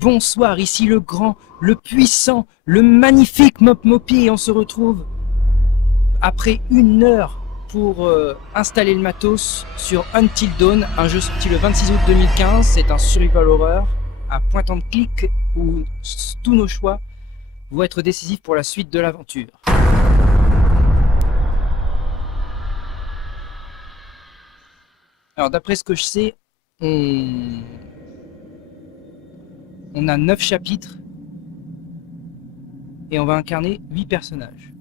Bonsoir, ici le grand, le puissant, le magnifique Mop Mopi et on se retrouve après 1 heure pour installer le matos sur Until Dawn, un jeu sorti le 26 août 2015. C'est un survival horror, un point and click où tous nos choix vont être décisifs pour la suite de l'aventure. Alors d'après ce que je sais, on a 9 chapitres et on va incarner 8 personnages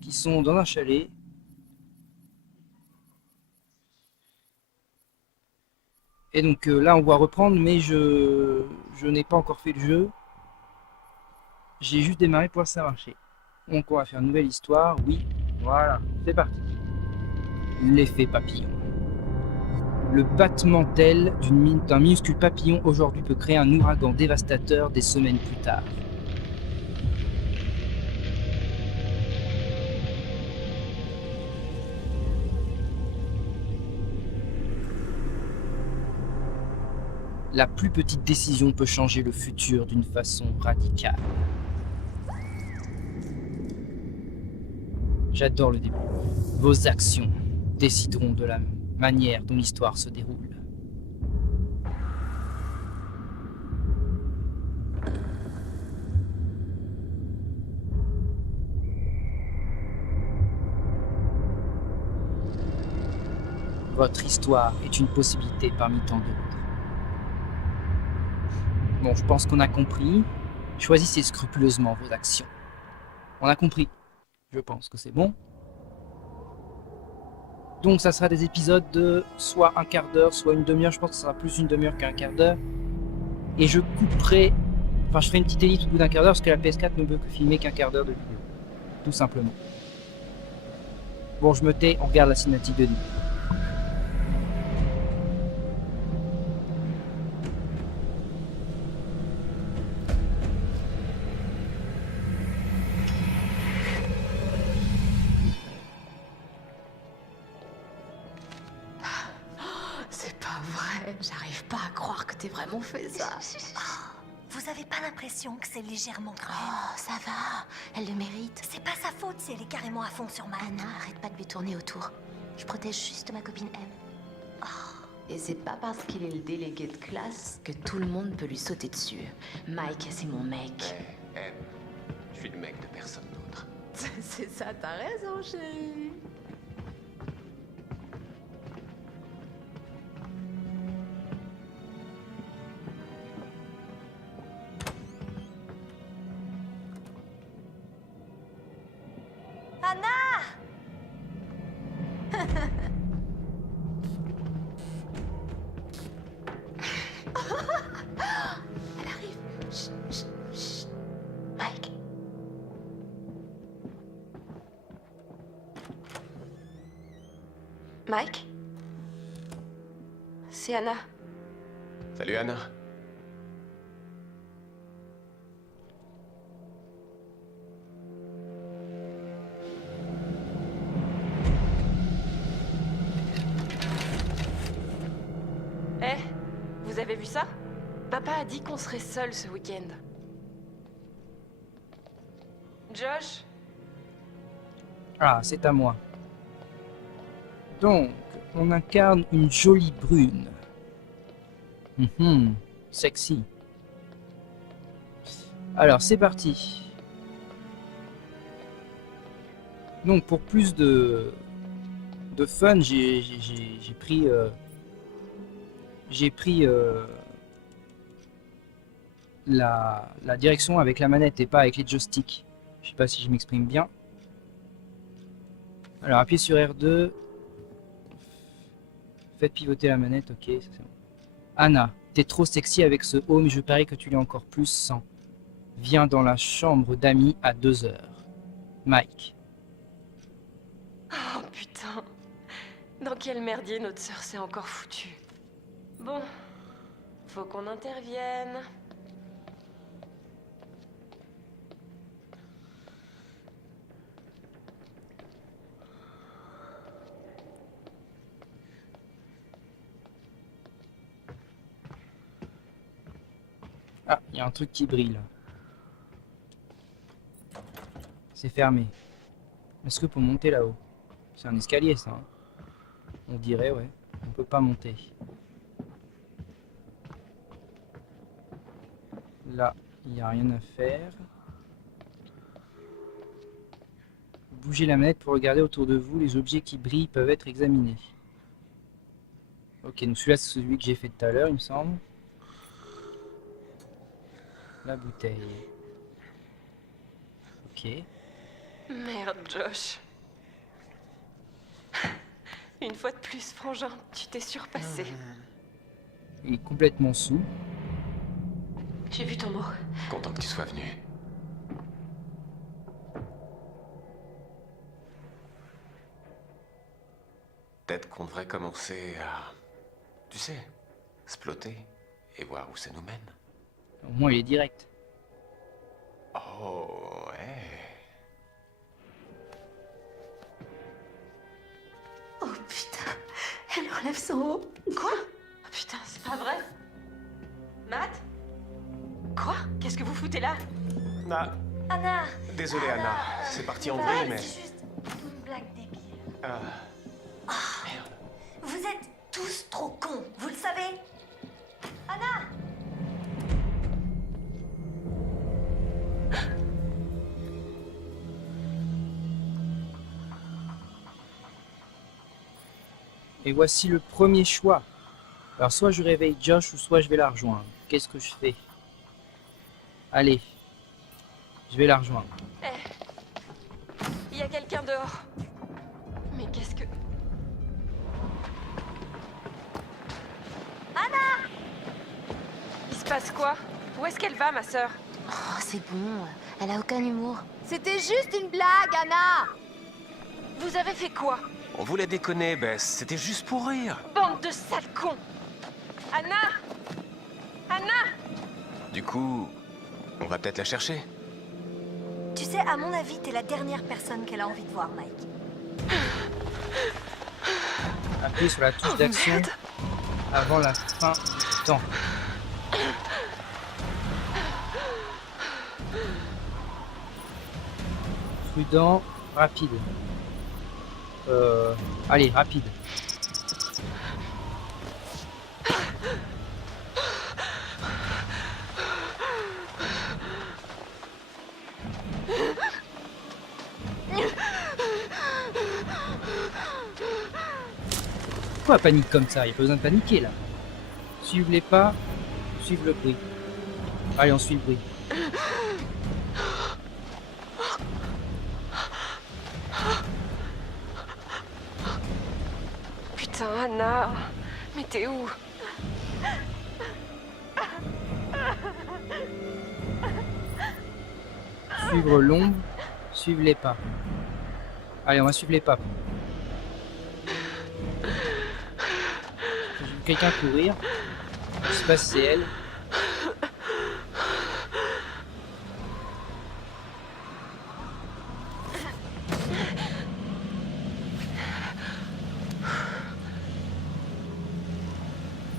qui sont dans un chalet. Et donc là on va reprendre, mais je n'ai pas encore fait le jeu. J'ai juste démarré pour ça marcher. Donc on va faire une nouvelle histoire, oui, voilà, c'est parti. L'effet papillon. Le battement d'aile d'un minuscule papillon aujourd'hui peut créer un ouragan dévastateur des semaines plus tard. La plus petite décision peut changer le futur d'une façon radicale. J'adore le début. Vos actions décideront de la manière dont l'histoire se déroule. Votre histoire est une possibilité parmi tant d'autres. Bon, je pense qu'on a compris. Choisissez scrupuleusement vos actions. On a compris. Je pense que c'est bon. Donc ça sera des épisodes de soit un quart d'heure, soit une demi-heure. Je pense que ça sera plus une demi-heure qu'un quart d'heure. Et je couperai... Enfin, je ferai une petite édite au bout d'un quart d'heure parce que la PS4 ne veut que filmer qu'un quart d'heure de vidéo. Tout simplement. Bon, je me tais, on regarde la cinématique de début. C'est pas vrai, j'arrive pas à croire que t'aies vraiment fait ça. Vous avez pas l'impression que c'est légèrement cruel? Oh, ça va, elle le mérite. C'est pas sa faute si elle est carrément à fond sur Mike. Anna, arrête pas de lui tourner autour. Je protège juste ma copine M. Oh. Et c'est pas parce qu'il est le délégué de classe que tout le monde peut lui sauter dessus. Mike, c'est mon mec. M, je suis le mec de personne d'autre. C'est ça, t'as raison, chérie. Anna! Elle arrive. Chut, chut, chut. Mike. Mike? C'est Anna. Salut Anna. Eh, vous avez vu ça? Papa a dit qu'on serait seuls ce week-end. Josh? Ah, c'est à moi. Donc, on incarne une jolie brune. Sexy. Alors, c'est parti. Donc, pour plus de fun, j'ai pris... la direction avec la manette et pas avec les joysticks. Je sais pas si je m'exprime bien. Alors, appuyez sur R2. Faites pivoter la manette, ok, ça c'est bon. Anna, t'es trop sexy avec ce home, je parie que tu l'es encore plus sans. Viens dans la chambre d'amis à 2h. Mike. Oh putain. Dans quel merdier notre sœur s'est encore foutue. Bon, faut qu'on intervienne. Ah, il y a un truc qui brille là. C'est fermé. Est-ce que pour monter là-haut? C'est un escalier ça, hein. On dirait, ouais. On peut pas monter. Là, il n'y a rien à faire. Bougez la manette pour regarder autour de vous. Les objets qui brillent peuvent être examinés. Ok, donc celui-là, c'est celui que j'ai fait tout à l'heure, il me semble. La bouteille. Ok. Merde, Josh. Une fois de plus, frangin, tu t'es surpassé. Il est complètement sous. J'ai vu ton mot. Content que tu sois venu. Peut-être qu'on devrait commencer à... Tu sais, splotter et voir où ça nous mène. Au moins, il est direct. Oh, ouais. Oh putain, elle enlève son haut. Quoi? Oh, putain, c'est pas vrai. Matt? Quoi? Qu'est-ce que vous foutez là? Ah, Anna désolé Anna, c'est parti en bah, vrille, mais... C'est juste une blague débile. Ah, merde. Vous êtes tous trop cons, vous le savez? Anna! Et voici le premier choix. Alors soit je réveille Josh ou soit je vais la rejoindre. Qu'est-ce que je fais? Allez. Je vais la rejoindre. Il y a quelqu'un dehors. Mais qu'est-ce que... Anna! Il se passe quoi? Où est-ce qu'elle va, ma sœur? Oh, c'est bon, elle a aucun humour. C'était juste une blague, Anna! Vous avez fait quoi? On voulait déconner, Bess, c'était juste pour rire. Bande de sales cons! Anna! Anna! Du coup, on va peut-être la chercher. Tu sais, à mon avis, t'es la dernière personne qu'elle a envie de voir, Mike. Appuyez sur la touche d'action avant la fin du temps. Prudent, rapide. Allez, rapide. Pourquoi elle panique comme ça? Il n'y a pas besoin de paniquer là. Suivez les pas, suivez le bruit. Allez, on suit le bruit. Putain, Anna! Mais t'es où? Suivre l'ombre, suivre les pas. Allez, on va suivre les pas. J'ai vu quelqu'un courir. Je sais pas si c'est elle.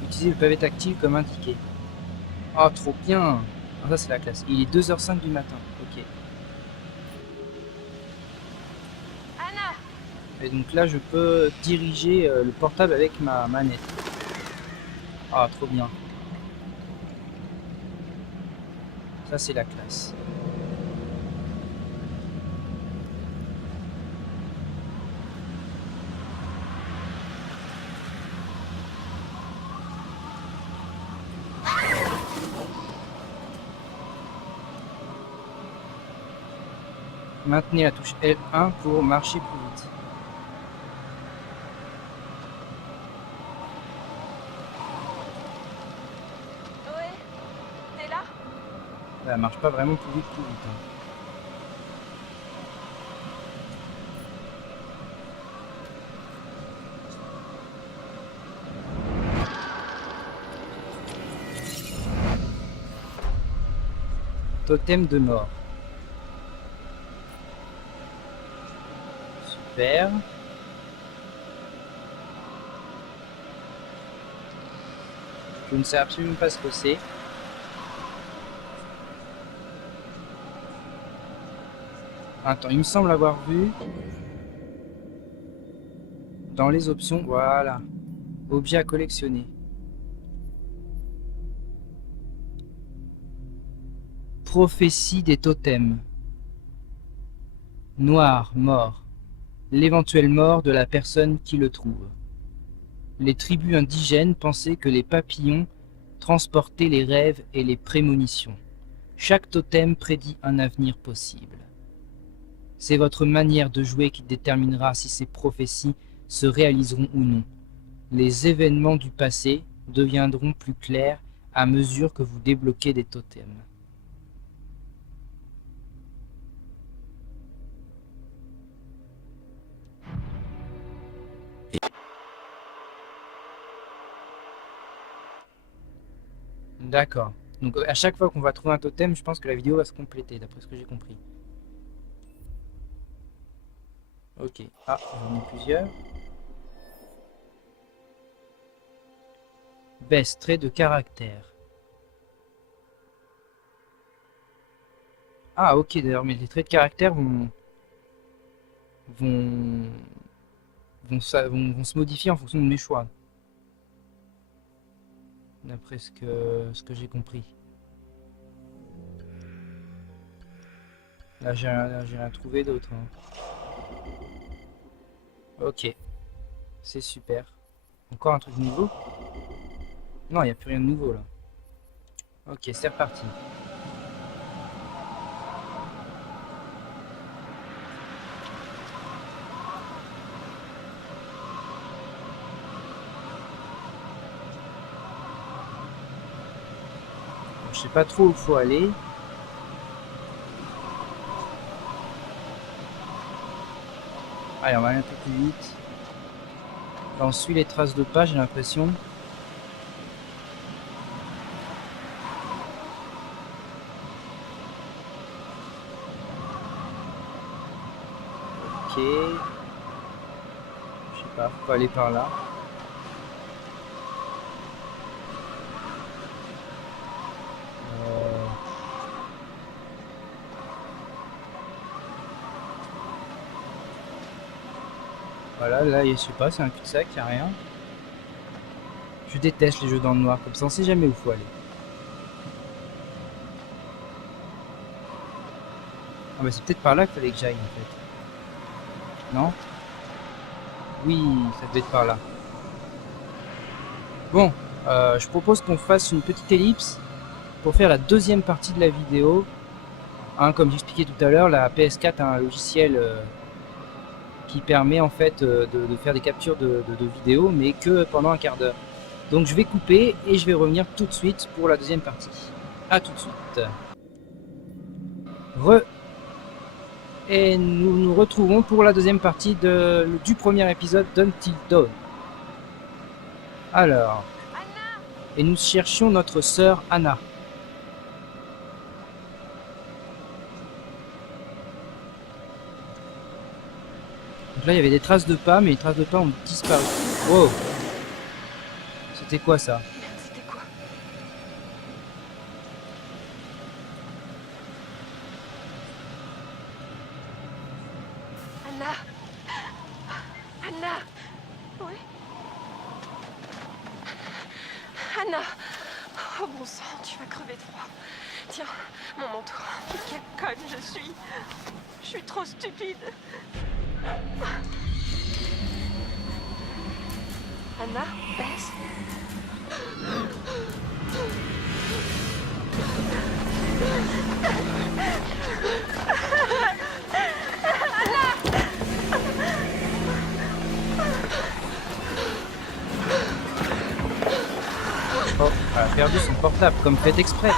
Utilisez le pavé tactile comme indiqué. Oh, trop bien! Ah, ça, c'est la classe. Il est 2h05 du matin. Ok. Anna! Et donc là, je peux diriger le portable avec ma manette. Ah, trop bien. Ça, c'est la classe. Maintenez la touche L1 pour marcher plus vite. Noé? T'es là? Ça marche pas vraiment plus vite, hein. Totem de mort. Super. Je ne sais absolument pas ce que c'est. Attends, il me semble avoir vu dans les options, voilà, objets à collectionner. Prophétie des totems. Noir, mort. L'éventuelle mort de la personne qui le trouve. Les tribus indigènes pensaient que les papillons transportaient les rêves et les prémonitions. Chaque totem prédit un avenir possible. C'est votre manière de jouer qui déterminera si ces prophéties se réaliseront ou non. Les événements du passé deviendront plus clairs à mesure que vous débloquez des totems. D'accord. Donc à chaque fois qu'on va trouver un totem, je pense que la vidéo va se compléter, d'après ce que j'ai compris. Ok. Ah, j'en ai plusieurs. Baisse, trait de caractère. Ah ok, d'ailleurs, mais les traits de caractère vont, vont se modifier en fonction de mes choix. D'après ce que j'ai compris. Là, j'ai rien trouvé d'autre. Hein. Ok. C'est super. Encore un truc nouveau? Non, il n'y a plus rien de nouveau là. Ok, c'est reparti. Bon, je sais pas trop où il faut aller. Allez, on va aller un peu plus vite. Là, on suit les traces de pas, j'ai l'impression. Ok. Je sais pas, faut aller par là. Voilà, là, je sais pas, c'est un cul-de-sac, y a rien. Je déteste les jeux dans le noir, comme ça on sait jamais où faut aller. Ah bah c'est peut-être par là qu'il fallait que j'aille en fait. Non? Oui, ça devait être par là. Bon, je propose qu'on fasse une petite ellipse pour faire la deuxième partie de la vidéo. Hein, comme j'expliquais tout à l'heure, la PS4 a un logiciel qui permet en fait de faire des captures de vidéos, mais que pendant un quart d'heure. Donc je vais couper et je vais revenir tout de suite pour la deuxième partie. A tout de suite. Et nous nous retrouvons pour la deuxième partie du premier épisode d'Until Dawn. Alors, et nous cherchions notre sœur Anna. Donc là il y avait des traces de pas, mais les traces de pas ont disparu. Wow. C'était quoi ça? Merde, c'était quoi? Anna! Anna! Oui? Anna! Oh bon sang, tu vas crever de froid. Tiens, mon manteau. Quelle conne je suis! Je suis trop stupide! Anna, baisse. Oh, elle a perdu son portable, comme fait exprès.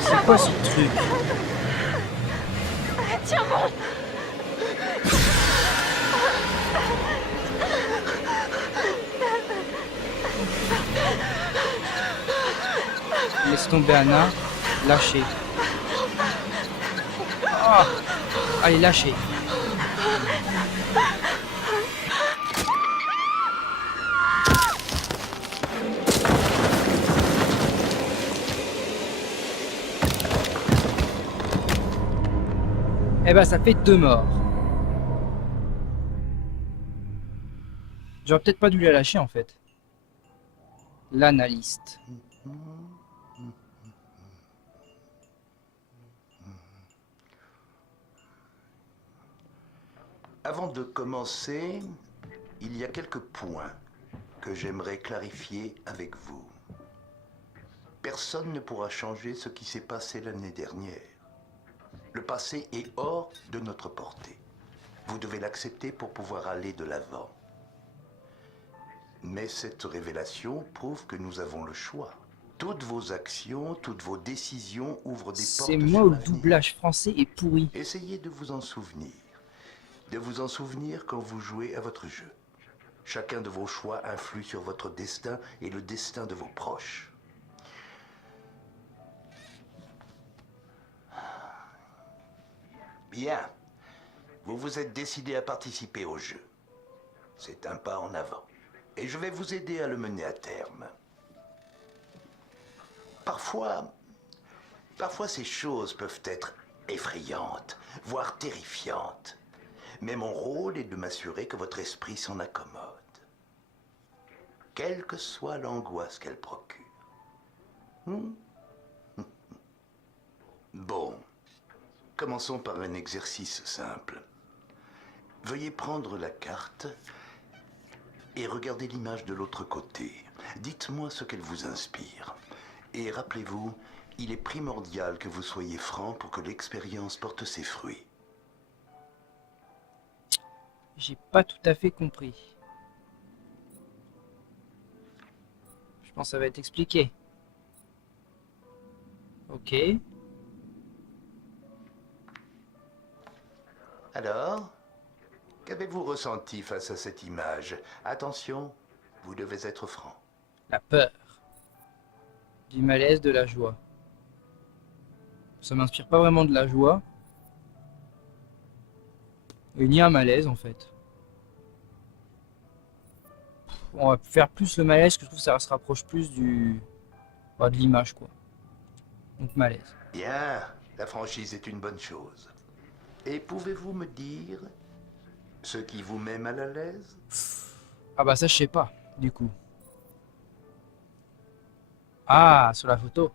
C'est quoi ce truc? Tiens bon! Laisse tomber Anna. Lâchez. Ah, allez, lâchez. Eh ben, ça fait 2 morts. J'aurais peut-être pas dû la lâcher, en fait. L'analyste. Avant de commencer, il y a quelques points que j'aimerais clarifier avec vous. Personne ne pourra changer ce qui s'est passé l'année dernière. Le passé est hors de notre portée. Vous devez l'accepter pour pouvoir aller de l'avant. Mais cette révélation prouve que nous avons le choix. Toutes vos actions, toutes vos décisions ouvrent des portes C'est moi sur où le l'avenir. doublage français est pourri. Essayez de vous en souvenir. De vous en souvenir quand vous jouez à votre jeu. Chacun de vos choix influe sur votre destin et le destin de vos proches. Bien. Vous vous êtes décidé à participer au jeu. C'est un pas en avant. Et je vais vous aider à le mener à terme. Parfois ces choses peuvent être effrayantes, voire terrifiantes. Mais mon rôle est de m'assurer que votre esprit s'en accommode. Quelle que soit l'angoisse qu'elle procure. Bon, commençons par un exercice simple. Veuillez prendre la carte et regardez l'image de l'autre côté. Dites-moi ce qu'elle vous inspire. Et rappelez-vous, il est primordial que vous soyez franc pour que l'expérience porte ses fruits. J'ai pas tout à fait compris. Je pense que ça va être expliqué. Ok. Alors, qu'avez-vous ressenti face à cette image? Attention, vous devez être franc. La peur. Du malaise, de la joie. Ça m'inspire pas vraiment de la joie. Et ni un malaise en fait. On va faire plus le malaise, que je trouve que ça se rapproche plus du... de l'image quoi. Donc malaise. Bien, la franchise est une bonne chose. Et pouvez-vous me dire ce qui vous met mal à l'aise? Ah bah ça je sais pas, du coup. Ah, sur la photo.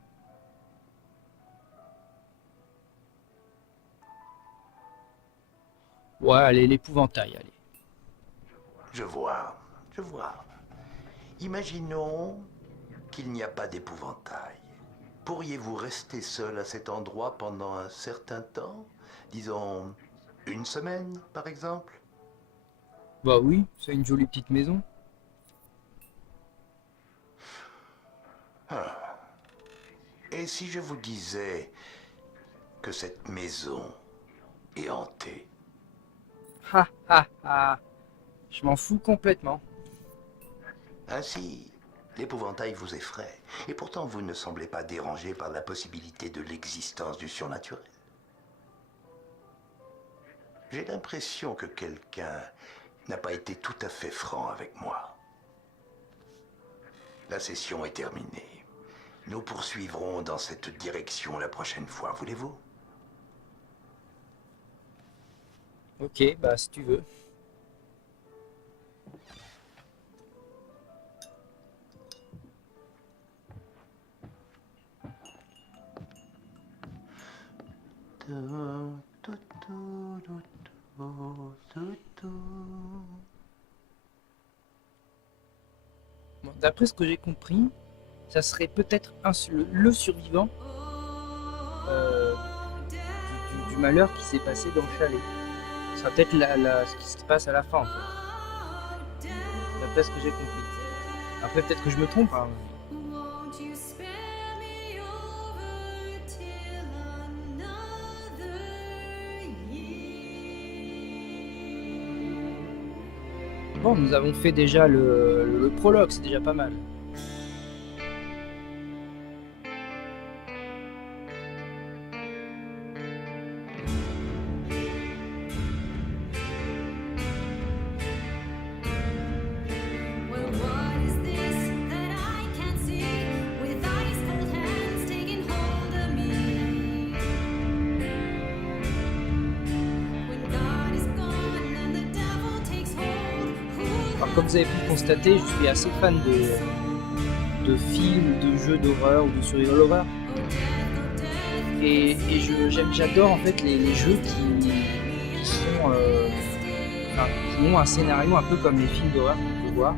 Ouais, allez, l'épouvantail, allez. Je vois. Imaginons qu'il n'y a pas d'épouvantail. Pourriez-vous rester seul à cet endroit pendant un certain temps? Disons, 1 semaine, par exemple? Bah oui, c'est une jolie petite maison. Et si je vous disais que cette maison est hantée? Ha ha ha. Je m'en fous complètement. Ainsi, l'épouvantail vous effraie. Et pourtant, vous ne semblez pas dérangé par la possibilité de l'existence du surnaturel. J'ai l'impression que quelqu'un n'a pas été tout à fait franc avec moi. La session est terminée. Nous poursuivrons dans cette direction la prochaine fois, voulez-vous? Ok, bah si tu veux. Bon, d'après ce que j'ai compris, ça serait peut-être le survivant du malheur qui s'est passé dans le chalet. Ce sera peut-être ce qui se passe à la fin en fait. D'après ce que j'ai compris. Après peut-être que je me trompe. Hein. Bon, nous avons fait déjà le prologue, c'est déjà pas mal. Alors comme vous avez pu le constater, je suis assez fan de films, de jeux d'horreur ou de survival horror. Et j'adore en fait les jeux qui sont enfin, qui ont un scénario un peu comme les films d'horreur qu'on peut voir.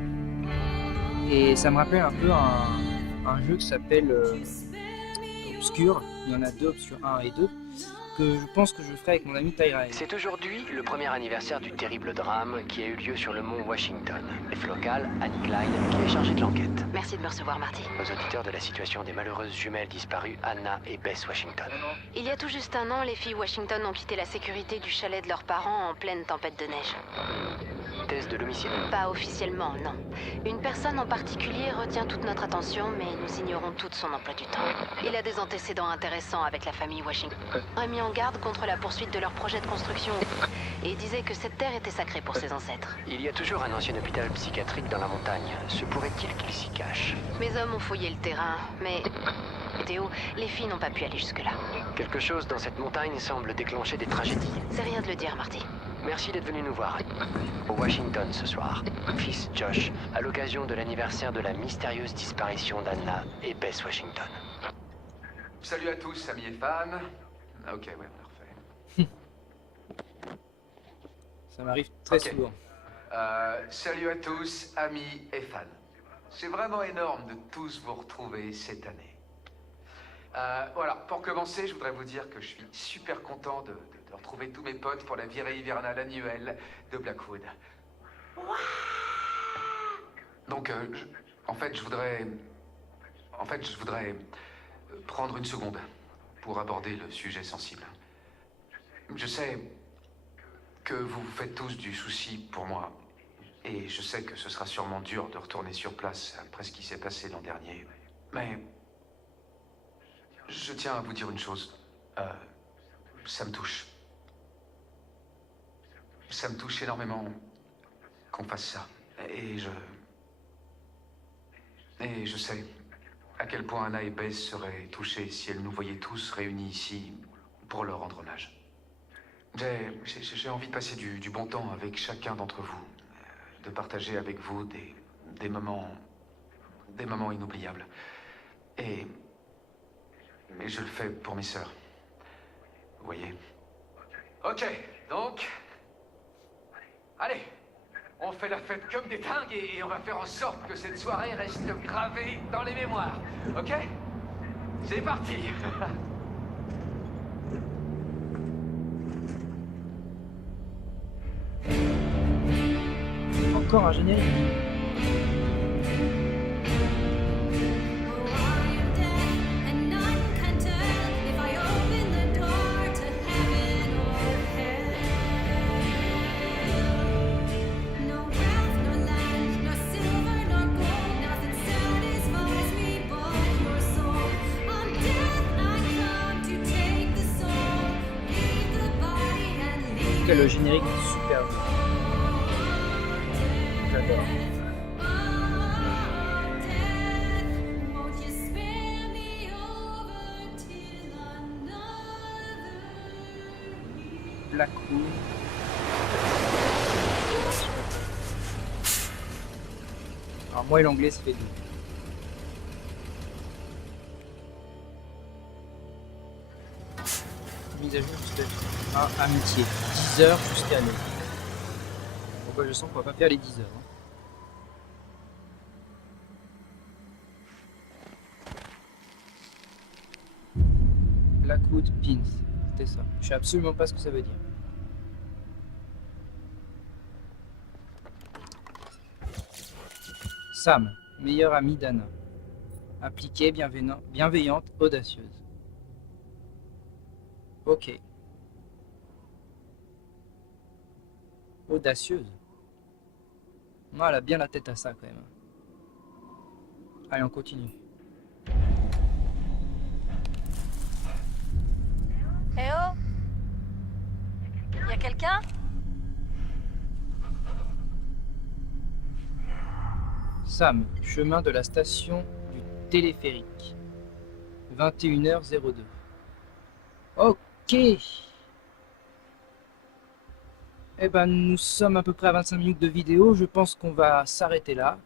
Et ça me rappelle un peu un jeu qui s'appelle Obscure. Il y en a deux, Obscure 1 et 2, que je pense que je ferai avec mon ami Tyra. C'est aujourd'hui le premier anniversaire du terrible drame qui a eu lieu sur le mont Washington. Chef local, Annie Klein, qui est chargée de l'enquête. Merci de me recevoir, Marty. Aux auditeurs de la situation des malheureuses jumelles disparues, Anna et Bess Washington. Il y a tout juste un an, les filles Washington ont quitté la sécurité du chalet de leurs parents en pleine tempête de neige. Thèse de l'homicide. Pas officiellement, non. Une personne en particulier retient toute notre attention, mais nous ignorons tout de son emploi du temps. Il a des antécédents intéressants avec la famille Washington. On a mis en garde contre la poursuite de leur projet de construction et disait que cette terre était sacrée pour ses ancêtres. Il y a toujours un ancien hôpital psychiatrique dans la montagne. Se pourrait-il qu'il s'y cache? Mes hommes ont fouillé le terrain, mais... Théo, les filles n'ont pas pu aller jusque-là. Quelque chose dans cette montagne semble déclencher des tragédies. C'est rien de le dire, Marty. Merci d'être venu nous voir. Au Washington ce soir, fils Josh, à l'occasion de l'anniversaire de la mystérieuse disparition d'Anna et Bess Washington. Salut à tous, amis et fans. Ok, ouais, parfait. Ça m'arrive très Ok. souvent. Salut à tous, amis et fans. C'est vraiment énorme de tous vous retrouver cette année. Voilà, pour commencer, je voudrais vous dire que je suis super content de retrouver tous mes potes pour la virée hivernale annuelle de Blackwood. Donc, en fait, je voudrais prendre une seconde pour aborder le sujet sensible. Je sais que vous vous faites tous du souci pour moi, et je sais que ce sera sûrement dur de retourner sur place après ce qui s'est passé l'an dernier. Mais je tiens à vous dire une chose. Ça me touche. Ça me touche énormément qu'on fasse ça. Et je sais à quel point Anna et Bess seraient touchées si elles nous voyaient tous réunis ici pour leur rendre hommage. J'ai envie de passer du bon temps avec chacun d'entre vous, de partager avec vous des moments inoubliables. Et je le fais pour mes sœurs. Vous voyez? Ok, donc... Allez, on fait la fête comme des dingues et on va faire en sorte que cette soirée reste gravée dans les mémoires. Ok? C'est parti. Encore un générique. En tout cas, le générique est super bien. J'adore. Blackwood. Alors moi et l'anglais ça fait deux. Mise à jour jusqu'à amitié. 10 heures jusqu'à l'heure. Pourquoi je sens qu'on va pas faire les 10 heures. Hein. Blackwood Pins, c'était ça. Je sais absolument pas ce que ça veut dire. Sam, meilleur ami d'Anna. Appliquée, bienveillante, audacieuse. Ok. Audacieuse. Non, elle a bien la tête à ça quand même. Allez, on continue. Eh oh! Y a quelqu'un? Sam, chemin de la station du téléphérique. 21h02. Ok. Eh ben, nous sommes à peu près à 25 minutes de vidéo. Je pense qu'on va s'arrêter là.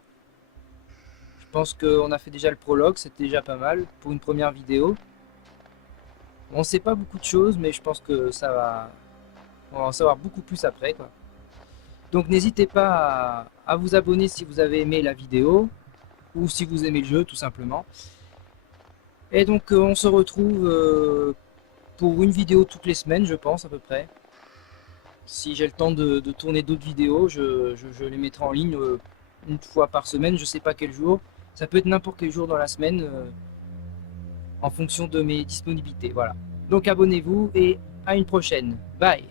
Je pense qu'on a fait déjà le prologue, c'était déjà pas mal pour une première vidéo. On sait pas beaucoup de choses, mais je pense que ça va... On va en savoir beaucoup plus après, quoi. Donc n'hésitez pas à vous abonner si vous avez aimé la vidéo, ou si vous aimez le jeu, tout simplement. Et donc on se retrouve pour une vidéo toutes les semaines, je pense, à peu près. Si j'ai le temps de tourner d'autres vidéos, je les mettrai en ligne une fois par semaine, je sais pas quel jour. Ça peut être n'importe quel jour dans la semaine, en fonction de mes disponibilités. Voilà. Donc abonnez-vous et à une prochaine. Bye!